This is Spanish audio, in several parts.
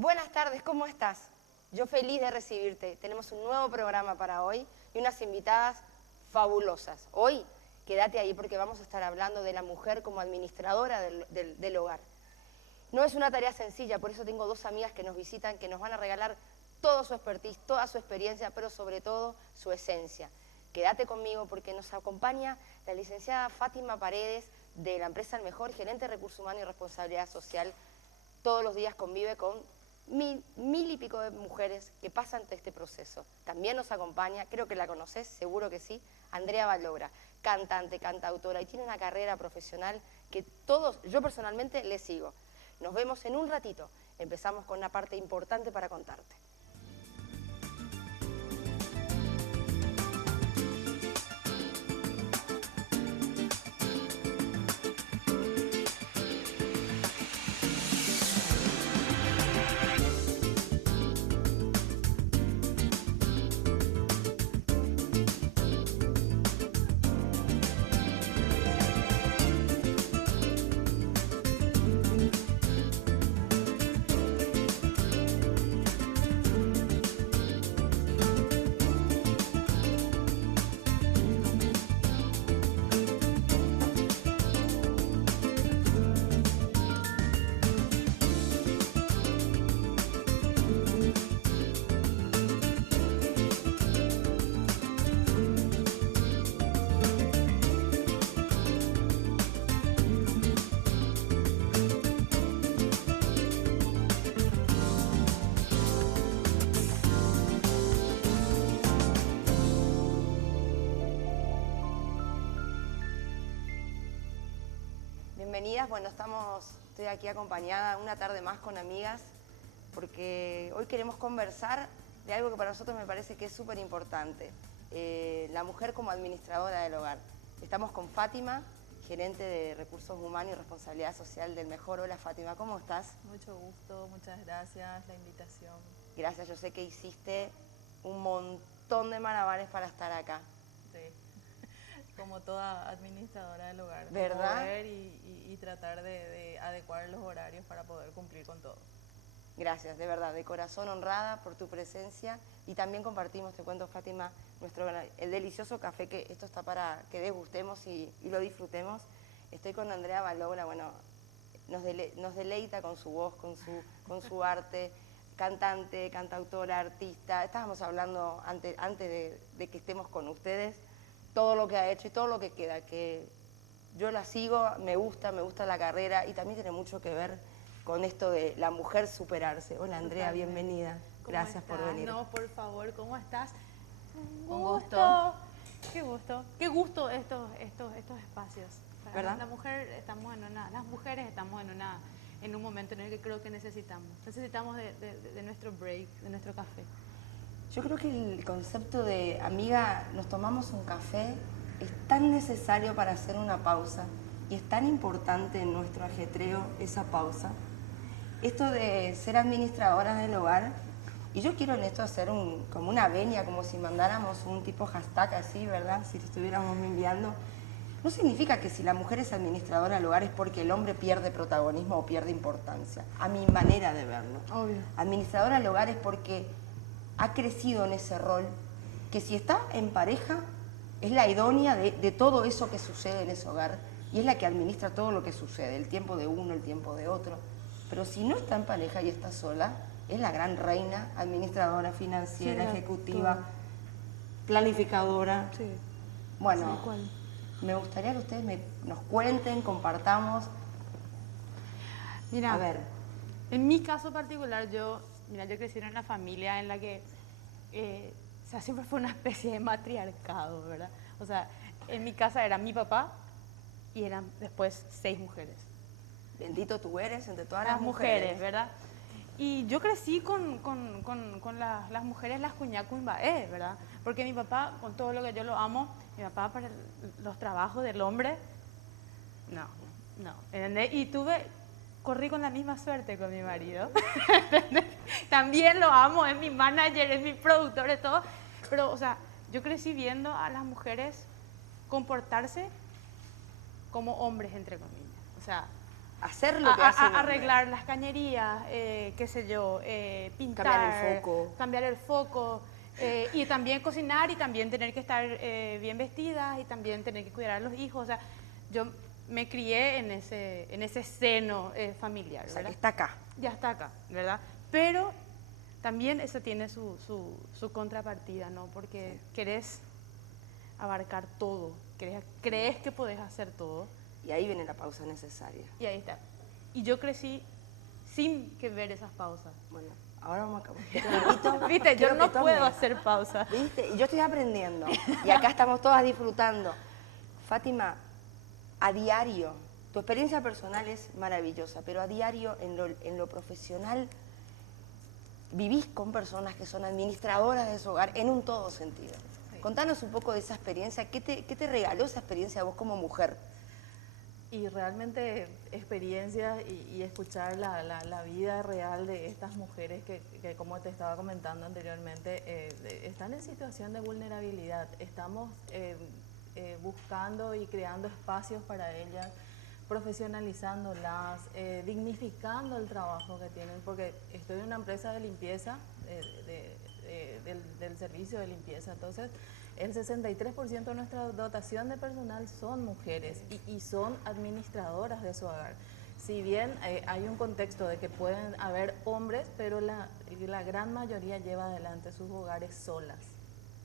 Buenas tardes, ¿cómo estás? Yo feliz de recibirte. Tenemos un nuevo programa para hoy y unas invitadas fabulosas. Hoy, quédate ahí porque vamos a estar hablando de la mujer como administradora del hogar. No es una tarea sencilla, por eso tengo dos amigas que nos visitan, que nos van a regalar todo su expertise, toda su experiencia, pero sobre todo su esencia. Quédate conmigo porque nos acompaña la licenciada Fátima Paredes de la empresa El Mejor, gerente de Recursos Humanos y Responsabilidad Social. Todos los días convive con mil y pico de mujeres que pasan este proceso. También nos acompaña, creo que la conoces, seguro que sí, Andrea Valogra, cantante, cantautora, y tiene una carrera profesional que todos, yo personalmente le sigo. Nos vemos en un ratito. Empezamos con una parte importante para contarte. Bienvenidas, bueno, estoy aquí acompañada una tarde más con amigas porque hoy queremos conversar de algo que para nosotros me parece que es súper importante, la mujer como administradora del hogar. Estamos con Fátima, gerente de Recursos Humanos y Responsabilidad Social del Mejor. Hola Fátima, ¿cómo estás? Mucho gusto, muchas gracias, la invitación. Gracias, yo sé que hiciste un montón de malabares para estar acá. Sí, como toda administradora del hogar. ¿Verdad? Mover y tratar de adecuar los horarios para poder cumplir con todo. Gracias, de verdad, de corazón honrada por tu presencia y también compartimos, te cuento Fátima, el delicioso café que esto está para que degustemos y lo disfrutemos. Estoy con Andrea Valogra, bueno, nos deleita con su voz, con su arte, cantante, cantautora, artista. Estábamos hablando antes de que estemos con ustedes, todo lo que ha hecho y todo lo que queda, que yo la sigo, me gusta la carrera y también tiene mucho que ver con esto de la mujer superarse. Hola Andrea, Totalmente. Bienvenida. Gracias por venir. No, por favor, ¿cómo estás? Un gusto. Qué gusto. Qué gusto estos espacios. ¿Verdad? Las mujeres estamos en un momento en el que creo que necesitamos de nuestro break, de nuestro café. Yo creo que el concepto de amiga, nos tomamos un café, es tan necesario para hacer una pausa y es tan importante en nuestro ajetreo esa pausa. Esto de ser administradoras del hogar, y yo quiero en esto hacer como una venia, como si mandáramos un tipo hashtag así, ¿verdad? Si lo estuviéramos enviando. No significa que si la mujer es administradora del hogar es porque el hombre pierde protagonismo o pierde importancia, a mi manera de verlo. Obvio. Administradora del hogar es porque ha crecido en ese rol, que si está en pareja es la idónea de todo eso que sucede en ese hogar y es la que administra todo lo que sucede, el tiempo de uno, el tiempo de otro. Pero si no está en pareja y está sola, es la gran reina, administradora financiera, Sí, ejecutiva, todo. planificadora. Sí. Bueno, Sí, ¿cuál? me gustaría que ustedes nos cuenten, compartamos. Mira, A ver, en mi caso particular, yo crecí en una familia en la que o sea, siempre fue una especie de matriarcado, ¿verdad? O sea, en mi casa era mi papá y eran después 6 mujeres. bendito tú eres entre todas Las las mujeres, ¿verdad? Y yo crecí con las mujeres, las cuñacumbaé, ¿verdad? Porque mi papá, con todo lo que yo lo amo, mi papá para los trabajos del hombre, no, ¿entendés? Y corrí con la misma suerte con mi marido, ¿entendés? También lo amo, es mi manager, es mi productor, es todo, pero, o sea, yo crecí viendo a las mujeres comportarse como hombres, entre comillas, o sea, hacer lo que hace un hombre. arreglar las cañerías, qué sé yo, pintar, cambiar el foco, y también cocinar y también tener que estar bien vestidas y también tener que cuidar a los hijos. O sea, yo me crié en ese seno familiar, O sea, ¿verdad? que está acá. Ya está acá, ¿verdad? Pero también eso tiene su contrapartida, ¿no? Porque querés abarcar todo, crees que podés hacer todo. Y ahí viene la pausa necesaria. Y ahí está. Y yo crecí sin que ver esas pausas. Bueno, ahora vamos a acabar. Viste, yo no puedo hacer pausa. ¿Viste? Y yo estoy aprendiendo. Y acá estamos todas disfrutando. Fátima, a diario, tu experiencia personal es maravillosa, pero a diario, en lo profesional, vivís con personas que son administradoras de su hogar en un todo sentido. Sí. Contanos un poco de esa experiencia. ¿Qué te regaló esa experiencia a vos como mujer? Y realmente experiencias y escuchar la vida real de estas mujeres que como te estaba comentando anteriormente, están en situación de vulnerabilidad. Estamos buscando y creando espacios para ellas, profesionalizándolas, dignificando el trabajo que tienen, porque estoy en una empresa de limpieza, del servicio de limpieza, entonces el 63% de nuestra dotación de personal son mujeres y son administradoras de su hogar. Si bien hay un contexto de que pueden haber hombres, pero la gran mayoría lleva adelante sus hogares solas.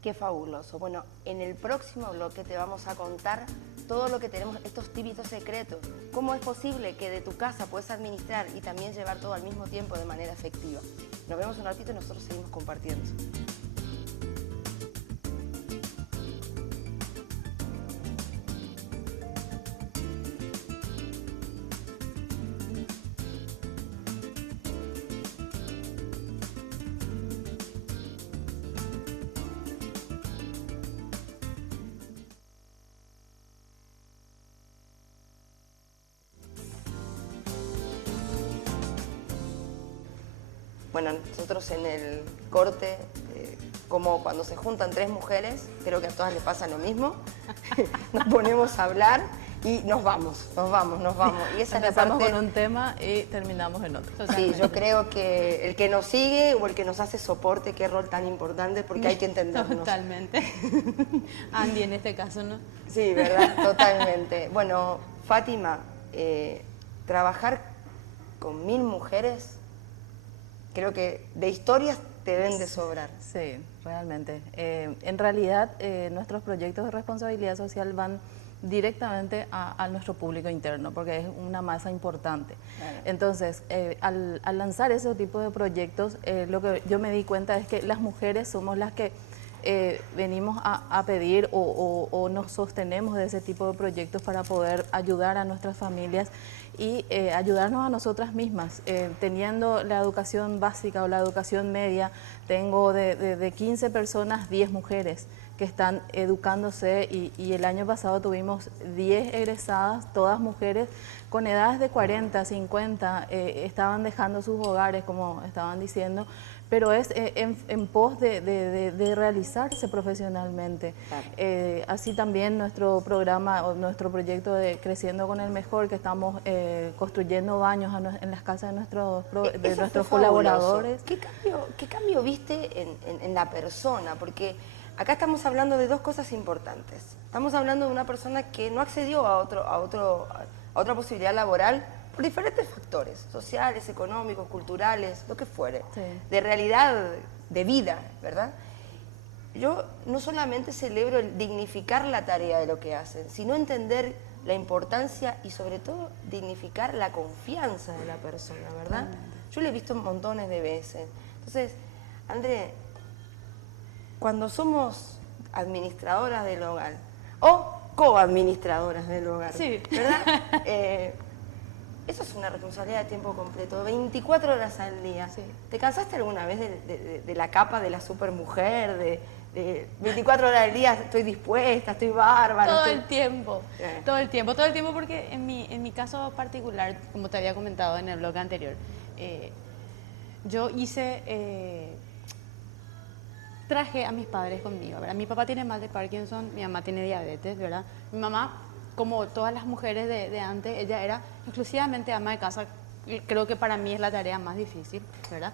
Qué fabuloso. Bueno, en el próximo bloque te vamos a contar todo lo que tenemos, estos típitos secretos. ¿Cómo es posible que de tu casa puedes administrar y también llevar todo al mismo tiempo de manera efectiva? Nos vemos un ratito y nosotros seguimos compartiendo. Bueno, nosotros en el corte, como cuando se juntan tres mujeres, creo que a todas les pasa lo mismo, nos ponemos a hablar y nos vamos. Y esa Empezamos es la parte... con un tema y terminamos en otro. Sí, yo creo que el que nos sigue o el que nos hace soporte, qué rol tan importante, porque hay que entendernos. Totalmente. Andy en este caso, ¿no? Sí, ¿verdad? Totalmente. Bueno, Fátima, trabajar con 1000 mujeres, creo que de historias te deben de sobrar. Sí, realmente. En realidad, nuestros proyectos de responsabilidad social van directamente a nuestro público interno, porque es una masa importante. Claro. Entonces, al lanzar ese tipo de proyectos, lo que yo me di cuenta es que las mujeres somos las que venimos a pedir o nos sostenemos de ese tipo de proyectos para poder ayudar a nuestras familias y ayudarnos a nosotras mismas. Teniendo la educación básica o la educación media, tengo de 15 personas, 10 mujeres que están educándose y el año pasado tuvimos 10 egresadas, todas mujeres con edades de 40, 50, estaban dejando sus hogares, como estaban diciendo, pero es en pos de realizarse profesionalmente. Claro. Así también nuestro programa o nuestro proyecto de Creciendo con el Mejor, que estamos construyendo baños en las casas de nuestros colaboradores. ¿Qué cambio viste en la persona? Porque acá estamos hablando de dos cosas importantes. Estamos hablando de una persona que no accedió a otra posibilidad laboral por diferentes factores, sociales, económicos, culturales, lo que fuere, sí, de realidad de vida, ¿verdad? Yo no solamente celebro el dignificar la tarea de lo que hacen, sino entender la importancia y sobre todo dignificar la confianza de la persona, ¿verdad? Yo lo he visto montones de veces. Entonces, André, cuando somos administradoras del hogar o coadministradoras del hogar, sí, ¿verdad? Eso es una responsabilidad de tiempo completo, 24 horas al día. Sí. ¿Te cansaste alguna vez de la capa de la supermujer, de 24 horas al día estoy dispuesta, estoy bárbara? Todo el tiempo, todo el tiempo, porque en mi caso particular, como te había comentado en el blog anterior, yo traje a mis padres conmigo, ¿verdad? Mi papá tiene mal de Parkinson, mi mamá tiene diabetes, ¿verdad? Mi mamá como todas las mujeres de antes, ella era exclusivamente ama de casa. Creo que para mí es la tarea más difícil, ¿verdad?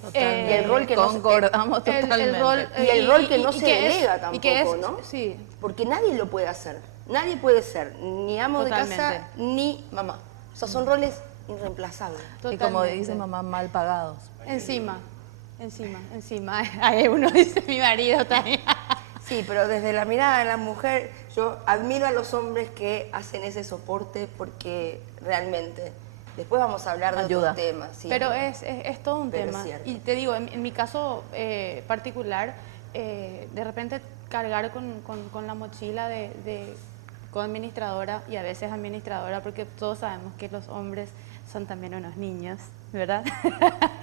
Totalmente. Y el rol que no se- concordamos totalmente. Y el rol que no se que delega y tampoco, que es, ¿no? Sí, Porque nadie lo puede hacer. Nadie puede ser ni amo de casa Totalmente. ni mamá. O sea, son roles irreemplazables. Y como totalmente. dice mamá, mal pagados. Encima. Ahí uno dice, mi marido también. Sí, pero desde la mirada de la mujer, yo admiro a los hombres que hacen ese soporte porque realmente, después vamos a hablar de Ayuda. otros temas. Sí, Pero ¿no? es todo un Pero es tema. cierto. Y te digo, en mi caso particular, de repente cargar con la mochila de coadministradora y a veces administradora, porque todos sabemos que los hombres son también unos niños, ¿verdad?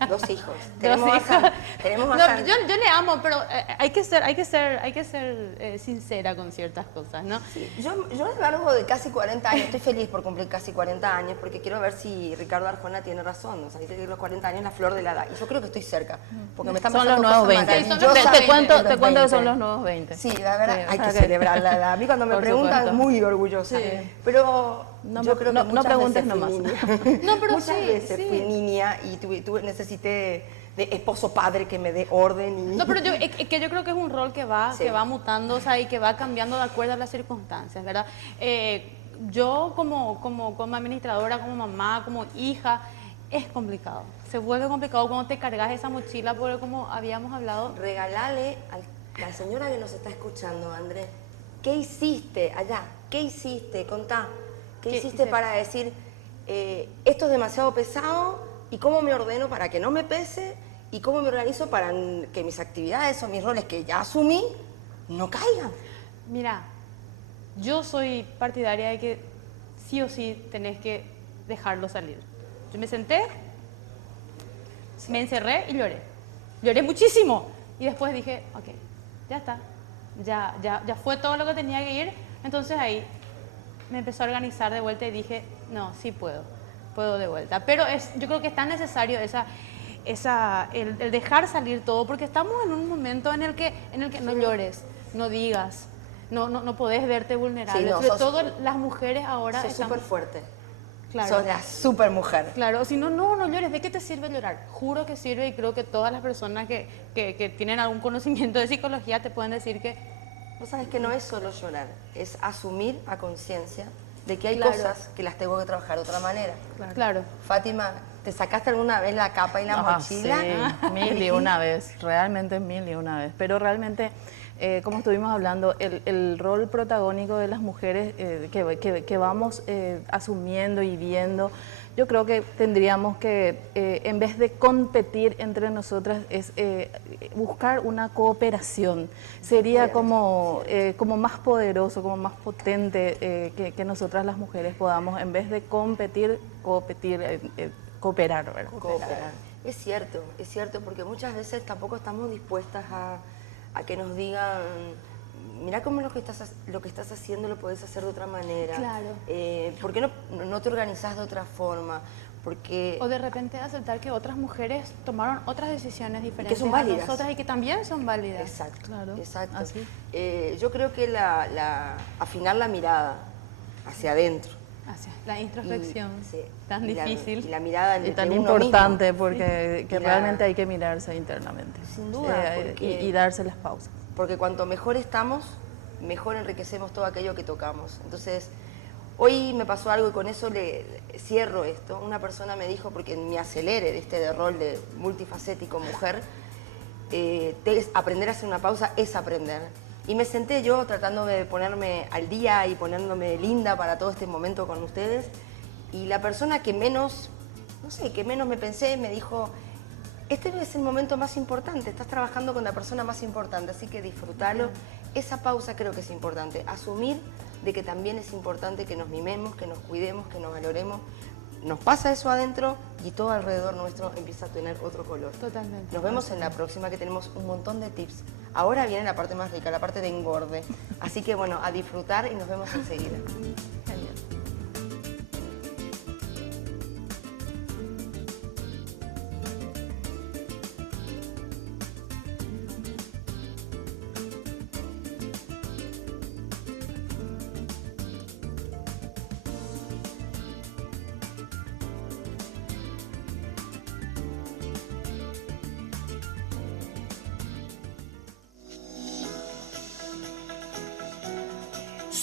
2 hijos. Dos Tenemos hijos. bastante. Tenemos No, bastante. yo le amo, pero hay que ser sincera con ciertas cosas, ¿no? Sí, yo a lo largo de casi 40 años, estoy feliz por cumplir casi 40 años, porque quiero ver si Ricardo Arjona tiene razón. O sea, dice que los 40 años es la flor de la edad. Y yo creo que estoy cerca, porque me están Son pasando los nuevos cosas 20. maravillosas Te en cuento los que son 20. los nuevos 20. Sí, la verdad, Sí, o hay sea que celebrar la edad. A mí cuando me Por preguntan, supuesto. muy orgullosa. Sí. Pero No yo me- creo que no- no muchas preguntes veces fui nomás. niña. No, pero muchas sí, veces sí. fui niña y necesité de esposo padre que me dé orden. Y... No, pero yo creo que es un rol Sí. que va mutando, o sea, y que va cambiando de acuerdo a las circunstancias, ¿verdad? Yo como administradora, como mamá, como hija, es complicado. Se vuelve complicado cuando te cargas esa mochila, porque como habíamos hablado, Regalale a la señora que nos está escuchando, Andrés, ¿qué hiciste allá? ¿Qué hiciste? Contá. ¿Qué ¿Qué hiciste hice? para decir, esto es demasiado pesado y cómo me ordeno para que no me pese y cómo me organizo para que mis actividades o mis roles que ya asumí no caigan? mira, yo soy partidaria de que sí o sí tenés que dejarlo salir. Yo me senté, me encerré y lloré. Lloré muchísimo. Y después dije, ok, ya está. Ya fue todo lo que tenía que ir. Entonces ahí me empezó a organizar de vuelta y dije, no, sí puedo de vuelta. Pero yo creo que es tan necesario el dejar salir todo, porque estamos en un momento en el que no llores, no digas, no podés verte vulnerable. Sí, no, Sobre sos- todo las mujeres ahora Sos estamos... súper fuerte. Claro. Sos la súper mujer. Claro, si no llores, ¿de qué te sirve llorar? Juro que sirve y creo que todas las personas que tienen algún conocimiento de psicología te pueden decir que Vos sabés que no es solo llorar, es asumir a conciencia de que hay Claro. cosas que las tengo que trabajar de otra manera. claro. Fátima, ¿te sacaste alguna vez la capa y la mochila? Sí, mil y una vez, realmente mil y una vez. Pero realmente, como estuvimos hablando, el rol protagónico de las mujeres que vamos asumiendo y viendo, yo creo que tendríamos que, en vez de competir entre nosotras, es buscar una cooperación. Sería como más poderoso, como más potente que nosotras las mujeres podamos, en vez de competir, cooperar, ¿verdad? Cooperar. Es cierto, porque muchas veces tampoco estamos dispuestas a que nos digan, mira cómo lo que estás haciendo lo podés hacer de otra manera. Claro. ¿Por qué no te organizás de otra forma? Porque O de repente aceptar que otras mujeres tomaron otras decisiones diferentes son a válidas. nosotras y que también son válidas. Exacto, Claro, exacto. así. Yo creo que afinar la mirada hacia adentro. Así, la introspección, Sí, tan y difícil. y la mirada Y tan de uno importante mismo. porque que Y la- realmente hay que mirarse internamente. Sin duda, porque- y darse las pausas. Porque cuanto mejor estamos, mejor enriquecemos todo aquello que tocamos. Entonces, hoy me pasó algo y con eso le cierro esto. Una persona me dijo, porque en mi acelere de rol de multifacético mujer, aprender a hacer una pausa es aprender. Y me senté yo tratando de ponerme al día y poniéndome linda para todo este momento con ustedes. Y la persona que menos me pensé, me dijo, este es el momento más importante, estás trabajando con la persona más importante, así que disfrútalo. Esa pausa creo que es importante, asumir de que también es importante que nos mimemos, que nos cuidemos, que nos valoremos. Nos pasa eso adentro y todo alrededor nuestro empieza a tener otro color. Totalmente. Nos vemos en la próxima, que tenemos un montón de tips. Ahora viene la parte más rica, la parte de engorde. Así que bueno, a disfrutar y nos vemos enseguida. Genial.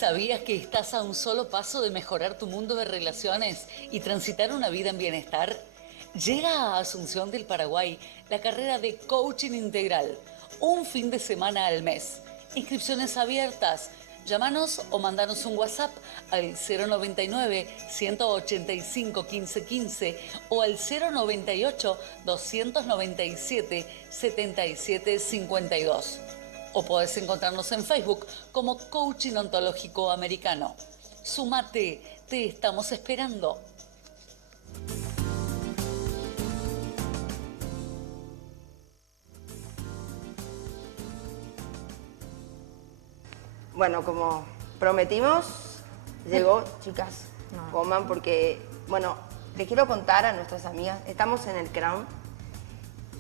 ¿Sabías que estás a un solo paso de mejorar tu mundo de relaciones y transitar una vida en bienestar? Llega a Asunción del Paraguay la carrera de Coaching Integral, un fin de semana al mes. Inscripciones abiertas. Llámanos o mandanos un WhatsApp al 099-185-1515 o al 098-297-7752. O podés encontrarnos en Facebook como Coaching Ontológico Americano. Súmate, te estamos esperando. Bueno, como prometimos, llegó, chicas, coman porque, bueno, les quiero contar a nuestras amigas, estamos en el Crown,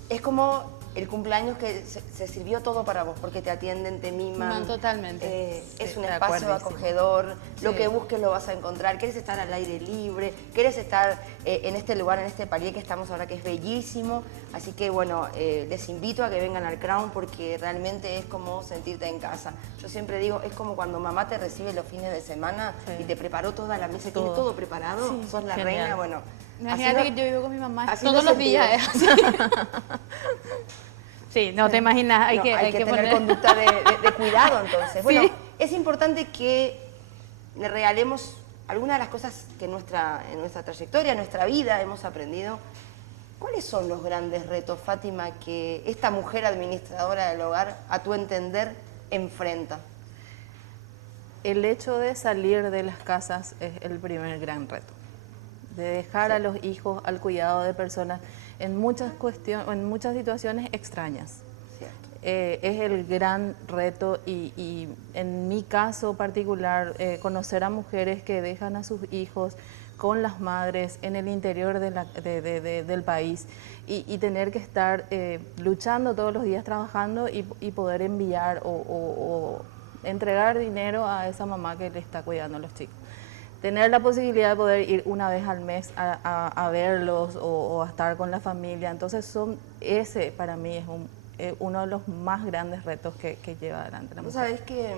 es como el cumpleaños que se sirvió todo para vos, porque te atienden, te miman. Totalmente. Es un espacio acogedor, lo que busques lo vas a encontrar, querés estar al aire libre, querés estar en este lugar, en este palier que estamos ahora, que es bellísimo. Así que bueno, les invito a que vengan al Crown porque realmente es como sentirte en casa. Yo siempre digo, es como cuando mamá te recibe los fines de semana y te preparó toda la mesa, tiene todo preparado, sos la reina, bueno. Imagínate que yo vivo con mi mamá todos los días. Sí, no te imaginas, hay que tener poner conducta de cuidado entonces. Bueno, es importante que le regalemos algunas de las cosas que en nuestra trayectoria, en nuestra vida hemos aprendido. ¿Cuáles son los grandes retos, Fátima, que esta mujer administradora del hogar, a tu entender, enfrenta? El hecho de salir de las casas es el primer gran reto. De dejar a los hijos al cuidado de personas en muchas situaciones extrañas. Es el gran reto y en mi caso particular, conocer a mujeres que dejan a sus hijos con las madres en el interior del país y tener que estar luchando todos los días trabajando y poder enviar o entregar dinero a esa mamá que le está cuidando a los chicos. Tener la posibilidad de poder ir una vez al mes a verlos o a estar con la familia. Entonces ese para mí es uno de los más grandes retos que lleva adelante la mujer. Vos sabés que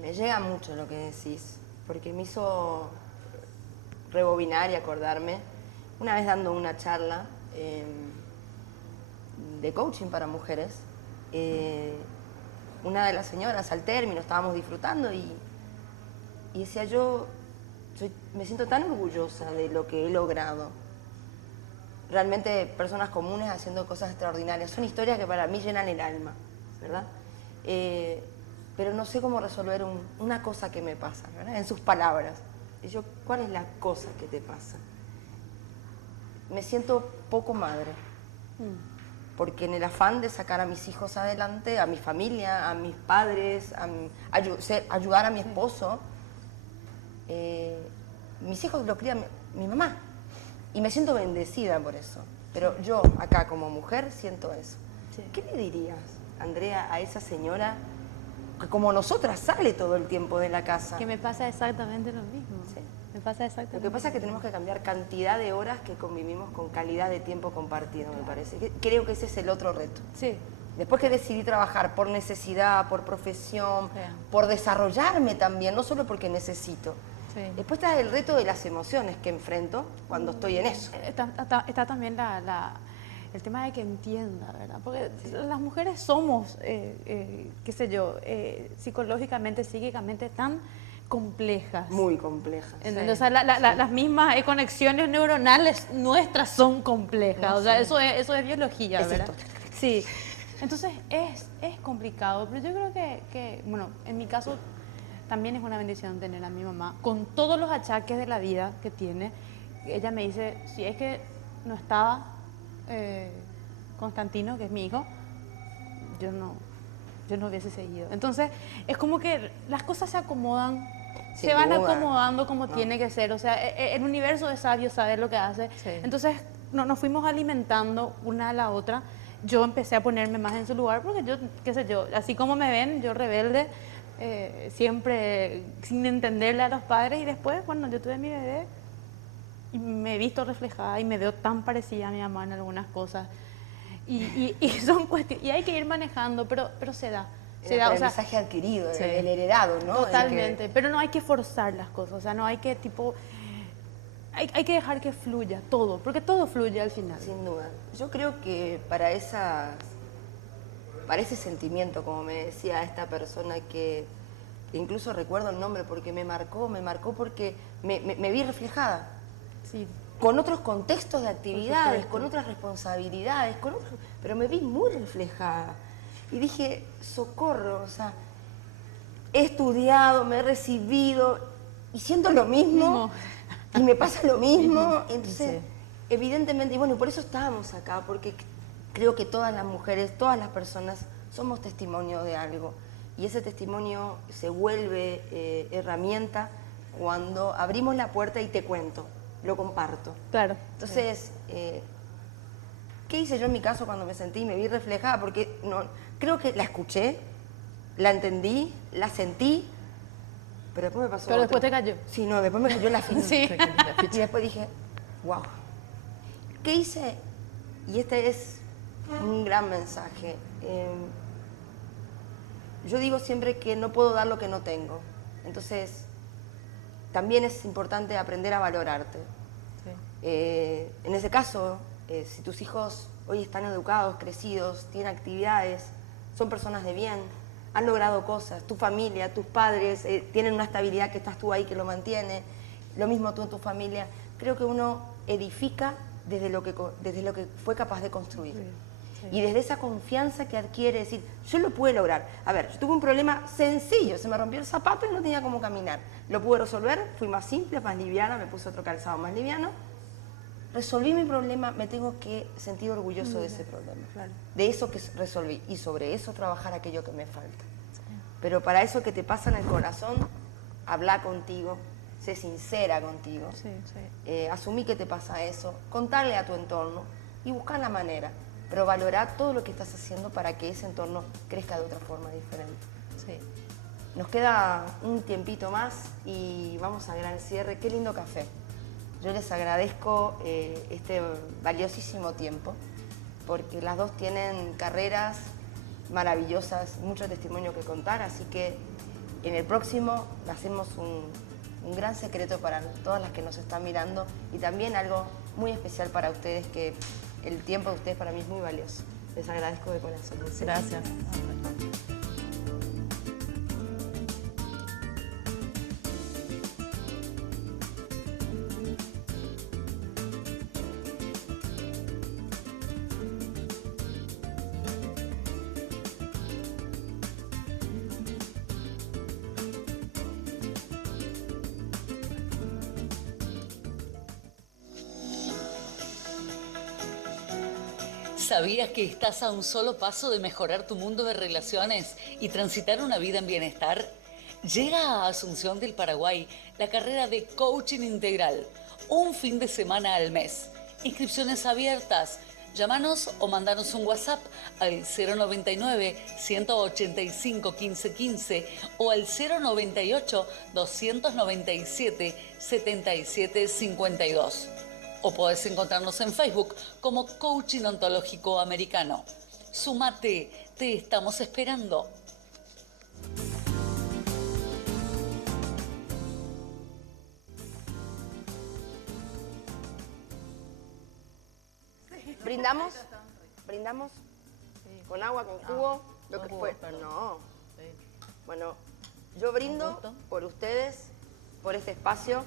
me llega mucho lo que decís, porque me hizo rebobinar y acordarme, una vez dando una charla de coaching para mujeres, una de las señoras al término estábamos disfrutando y decía me siento tan orgullosa de lo que he logrado. Realmente personas comunes haciendo cosas extraordinarias. Son historias que para mí llenan el alma, ¿verdad? Pero no sé cómo resolver una cosa que me pasa, ¿verdad? En sus palabras. Y yo, ¿cuál es la cosa que te pasa? Me siento poco madre. Porque en el afán de sacar a mis hijos adelante, a mi familia, a mis padres, ayudar a mi esposo, mis hijos los cría mi mamá y me siento bendecida por eso, pero yo acá como mujer siento eso. ¿Qué le dirías, Andrea, a esa señora que como nosotras sale todo el tiempo de la casa? Que me pasa exactamente lo mismo. Me pasa exactamente. Lo que pasa es que tenemos que cambiar cantidad de horas que convivimos con calidad de tiempo compartido, me parece. Creo que ese es el otro reto. Después que decidí trabajar por necesidad, por profesión, por desarrollarme también, no solo porque necesito. Después está el reto de las emociones que enfrento cuando estoy en eso. Está también el tema de que entienda, ¿verdad? Porque las mujeres somos, qué sé yo, psicológicamente, psíquicamente tan complejas. Muy complejas. O sea, las mismas conexiones neuronales nuestras son complejas. No, o sea, eso es biología, ¿verdad? Sí. Entonces es complicado, pero yo creo que, bueno, en mi caso también es una bendición tener a mi mamá, con todos los achaques de la vida que tiene. Ella me dice, si es que no estaba Constantino, que es mi hijo, yo no hubiese seguido. Entonces, es como que las cosas se acomodan, se van acomodando como tiene que ser. O sea, el universo es sabio, sabe lo que hace. Entonces, nos fuimos alimentando una a la otra. Yo empecé a ponerme más en su lugar porque yo, qué sé yo, así como me ven, yo rebelde, siempre sin entenderle a los padres, y después, bueno, yo tuve mi bebé y me he visto reflejada y me veo tan parecida a mi mamá en algunas cosas y son cuestiones, y hay que ir manejando, pero se da. Sí, el o sea, aprendizaje adquirido, sí. el heredado, ¿no? totalmente, pero no hay que forzar las cosas, o sea, no hay que tipo, hay que dejar que fluya todo, porque todo fluye al final. Sin duda. Yo creo que para ese sentimiento, como me decía esta persona que incluso recuerdo el nombre porque me marcó porque me vi reflejada. Sí. Con otros contextos de actividades, supuesto. con otras responsabilidades, pero me vi muy reflejada. Y dije, socorro, o sea, he estudiado, me he recibido y siento lo mismo y me pasa lo mismo. Entonces, Sí. evidentemente, y bueno, por eso estábamos acá, porque creo que todas las mujeres, todas las personas somos testimonio de algo. Y ese testimonio se vuelve herramienta cuando abrimos la puerta y te cuento, lo comparto. Claro. Entonces, ¿qué hice yo en mi caso cuando me sentí y me vi reflejada? Porque no, creo que la escuché, la entendí, la sentí, pero después me pasó Pero otro. después te cayó. Sí, no, después me cayó la ficha. Sí. Y después dije, wow. ¿Qué hice? Y este es un gran mensaje. Yo digo siempre que no puedo dar lo que no tengo. Entonces, también es importante aprender a valorarte. Sí. En ese caso, si tus hijos hoy están educados, crecidos, tienen actividades, son personas de bien, han logrado cosas, tu familia, tus padres tienen una estabilidad que estás tú ahí que lo mantiene, lo mismo tú en tu familia, creo que uno edifica desde lo que fue capaz de construir. Y desde esa confianza que adquiere, decir, yo lo pude lograr. A ver, yo tuve un problema sencillo, se me rompió el zapato y no tenía cómo caminar. Lo pude resolver, fui más simple, más liviana, me puse otro calzado más liviano. Resolví mi problema, me tengo que sentir orgulloso de ese problema, de eso que resolví y sobre eso trabajar aquello que me falta. Pero para eso que te pasa en el corazón, habla contigo, sé sincera contigo, Sí, sí. asumí que te pasa eso, contarle a tu entorno y buscar la manera, pero valorar todo lo que estás haciendo para que ese entorno crezca de otra forma diferente. Sí. Nos queda un tiempito más y vamos al gran cierre. Qué lindo café. Yo les agradezco este valiosísimo tiempo, porque las dos tienen carreras maravillosas, mucho testimonio que contar, así que en el próximo hacemos un gran secreto para todas las que nos están mirando y también algo muy especial para ustedes, que el tiempo de ustedes para mí es muy valioso. Les agradezco de corazón. ¿En serio? Gracias. ¿Sabías que estás a un solo paso de mejorar tu mundo de relaciones y transitar una vida en bienestar? Llega a Asunción del Paraguay la carrera de Coaching Integral, un fin de semana al mes. Inscripciones abiertas. Llámanos o mandanos un WhatsApp al 099-185-1515 o al 098-297-7752. O podés encontrarnos en Facebook como Coaching Ontológico Americano. Súmate, te estamos esperando. ¿Brindamos? ¿Brindamos? ¿Con agua, con jugo? Lo que con fue. jugo, perdón. No. Sí. Bueno, yo brindo gusto. por ustedes, por este espacio,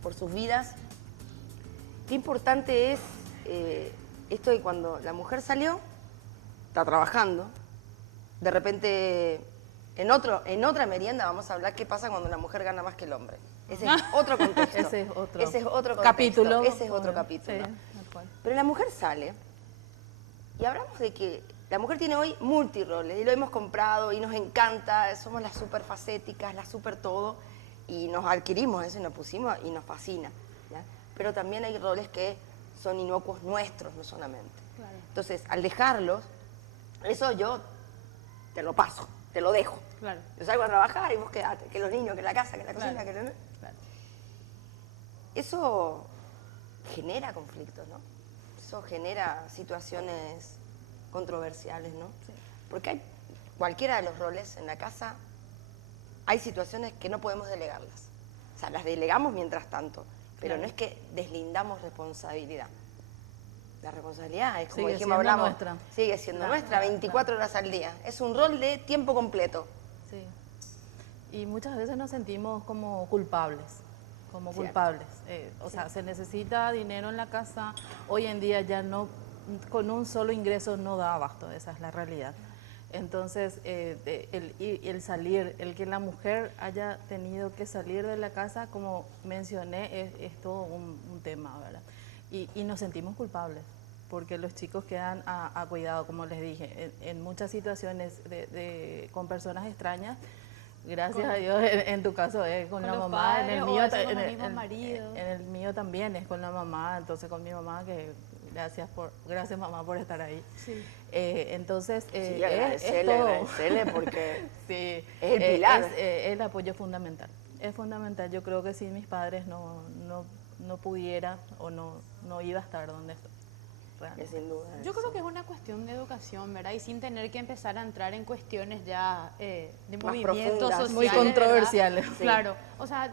por sus vidas. Qué importante es esto de cuando la mujer salió, está trabajando, de repente en otra merienda vamos a hablar qué pasa cuando la mujer gana más que el hombre. Ese es otro contexto. Ese es otro contexto, capítulo. Ese es otro capítulo. Sí, tal cual. Pero la mujer sale y hablamos de que la mujer tiene hoy multiroles y lo hemos comprado y nos encanta, somos las súper facéticas, las súper todo y nos adquirimos eso y nos pusimos y nos fascina, ¿ya? Pero también hay roles que son inocuos nuestros, no solamente. Claro. Entonces, al dejarlos, eso yo te lo paso, te lo dejo. Claro. Yo salgo a trabajar y vos quedate, que los niños, que la casa, que la cocina, Claro. que... Claro. Eso genera conflictos, ¿no? Eso genera situaciones controversiales, ¿no? Sí. Porque cualquiera de los roles en la casa, hay situaciones que no podemos delegarlas. O sea, las delegamos mientras tanto, pero Claro. no es que deslindamos responsabilidad. La responsabilidad es, como Sigue dijimos, siendo hablamos, nuestra. sigue siendo Claro, nuestra, 24 horas al día. Es un rol de tiempo completo. Sí. Y muchas veces nos sentimos como culpables, como Cierto. culpables. O sea, se necesita dinero en la casa. Hoy en día ya no, con un solo ingreso no da abasto, esa es la realidad. Entonces, el salir, el que la mujer haya tenido que salir de la casa, como mencioné, es todo un tema, ¿verdad? Y nos sentimos culpables, porque los chicos quedan a cuidado, como les dije, en muchas situaciones con personas extrañas. Gracias a Dios, en tu caso es con la los mamá, padres, o a veces con los mismos maridos. en el mío también es con la mamá, entonces con mi mamá, que gracias mamá por estar ahí. Sí. Entonces, Sí, es agradecerle, todo. agradecerle porque Sí, es el pilar. el apoyo fundamental. Es fundamental. Yo creo que sin mis padres no pudiera o no iba a estar donde estoy. es sin duda. Yo creo que es una cuestión de educación, ¿verdad? Y sin tener que empezar a entrar en cuestiones ya de Más movimientos profundas. sociales. Muy ¿verdad? controversiales. Sí. Claro, o sea,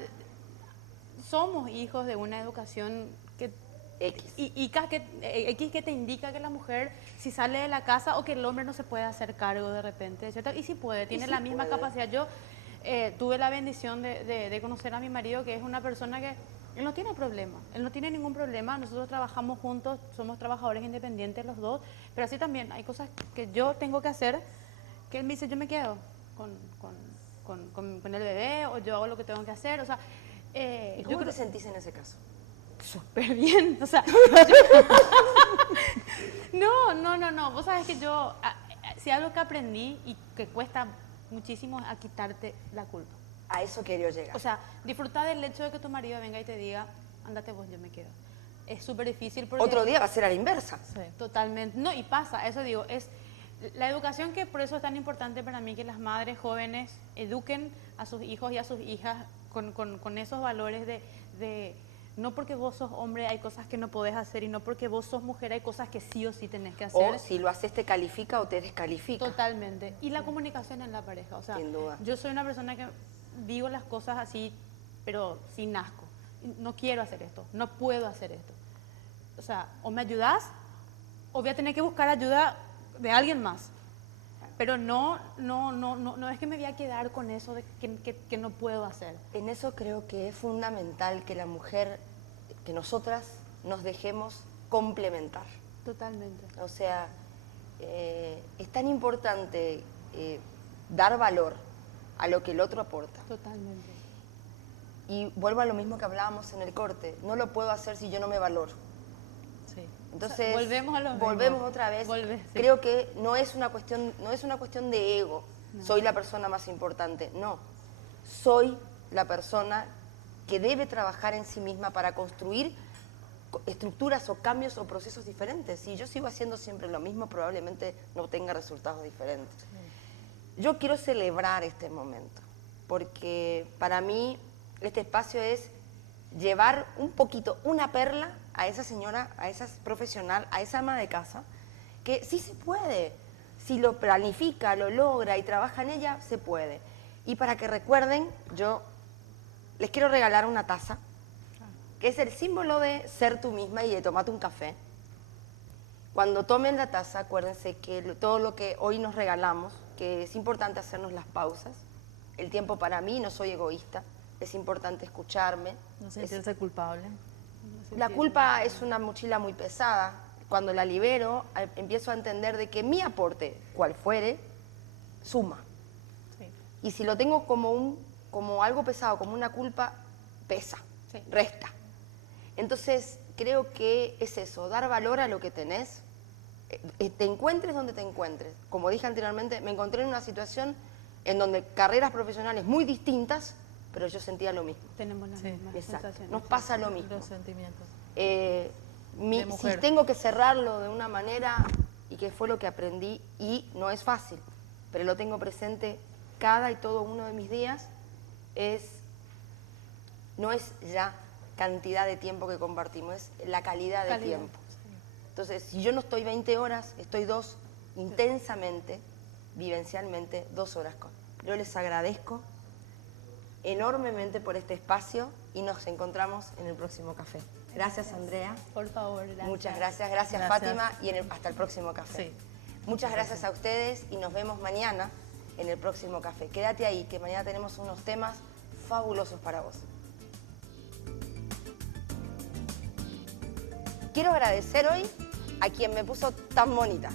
somos hijos de una educación que X. X que te indica que la mujer si sale de la casa o que el hombre no se puede hacer cargo de repente, ¿cierto? Y sí puede, tiene sí la misma puede. capacidad. Yo tuve la bendición de conocer a mi marido, que es una persona que él no tiene problema, él no tiene ningún problema, nosotros trabajamos juntos, somos trabajadores independientes los dos, pero así también hay cosas que yo tengo que hacer, que él me dice, yo me quedo con el bebé o yo hago lo que tengo que hacer, o sea... ¿Y yo cómo creo- te sentís en ese caso? Súper bien, o sea, no, vos sabés que yo, si algo que aprendí y que cuesta muchísimo es a quitarte la culpa. A eso quería llegar. O sea, disfrutar del hecho de que tu marido venga y te diga, ándate vos, yo me quedo. Es súper difícil porque... Otro día va a ser a la inversa. Sí. Totalmente, no, y pasa, eso digo, es la educación, que por eso es tan importante para mí que las madres jóvenes eduquen a sus hijos y a sus hijas con esos valores de no porque vos sos hombre hay cosas que no podés hacer y no porque vos sos mujer hay cosas que sí o sí tenés que hacer. O si lo haces te califica o te descalifica. Totalmente. Y la comunicación en la pareja, o sea, Sin duda. yo soy una persona que digo las cosas así, pero sin asco. No quiero hacer esto, no puedo hacer esto. O sea, o me ayudás o voy a tener que buscar ayuda de alguien más. Pero no es que me voy a quedar con eso de que no puedo hacer. En eso creo que es fundamental que la mujer, que nosotras nos dejemos complementar. Totalmente. O sea, es tan importante dar valor a lo que el otro aporta. Totalmente. Y vuelvo a lo mismo que hablábamos en el corte, no lo puedo hacer si yo no me valoro. Sí. Entonces, volvemos a lo mismo. volvemos otra vez. Sí. Creo que no es una cuestión de ego. Soy la persona más importante. No. Soy la persona que debe trabajar en sí misma para construir estructuras o cambios o procesos diferentes. Si yo sigo haciendo siempre lo mismo, probablemente no tenga resultados diferentes. Yo quiero celebrar este momento, porque para mí este espacio es llevar un poquito, una perla a esa señora, a esa profesional, a esa ama de casa, que sí se puede. Si lo planifica, lo logra y trabaja en ella, se puede. Y para que recuerden, yo les quiero regalar una taza, que es el símbolo de ser tú misma y de tomarte un café. Cuando tomen la taza, acuérdense que todo lo que hoy nos regalamos, que es importante hacernos las pausas, el tiempo para mí, no soy egoísta, es importante escucharme. No sentirse culpable. La culpa es una mochila muy pesada. Cuando la libero, empiezo a entender de que mi aporte, cual fuere, suma. Sí. Y si lo tengo como algo pesado, como una culpa, pesa, Sí. resta. Entonces, creo que es eso, dar valor a lo que tenés, te encuentres donde te encuentres. Como dije anteriormente, me encontré en una situación en donde carreras profesionales muy distintas, pero yo sentía lo mismo. Tenemos las Sí. mismas Exacto. sensaciones. Nos pasa lo mismo. Los sentimientos. De De mujer. Si tengo que cerrarlo de una manera, y que fue lo que aprendí, y no es fácil, pero lo tengo presente cada y todo uno de mis días, no es ya cantidad de tiempo que compartimos, es la calidad de tiempo. Entonces, si yo no estoy 20 horas, estoy 2 intensamente, vivencialmente 2 horas con. Yo les agradezco enormemente por este espacio y nos encontramos en el próximo café. Gracias, Andrea. Por favor, gracias. Muchas gracias. Gracias, Fátima, y hasta el próximo café. Sí. Muchas gracias a ustedes y nos vemos mañana en el próximo café. Quédate ahí, que mañana tenemos unos temas fabulosos para vos. Quiero agradecer hoy a quien me puso tan bonita,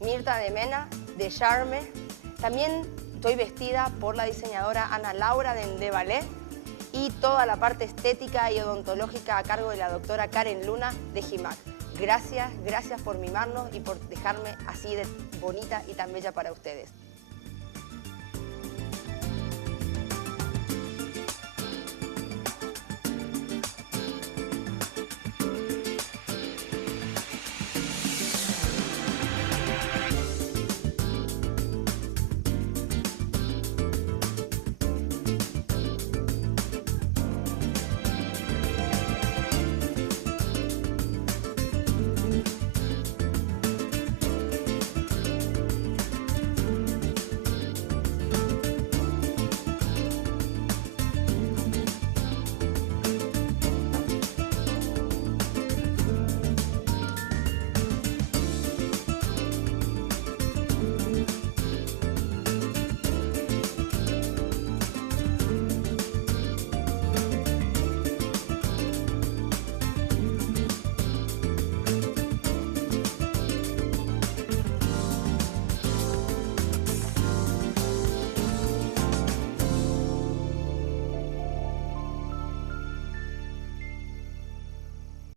Mirta de Mena, de Charme. También estoy vestida por la diseñadora Ana Laura de Endebalé y toda la parte estética y odontológica a cargo de la doctora Karen Luna de Jimac. Gracias por mimarnos y por dejarme así de bonita y tan bella para ustedes.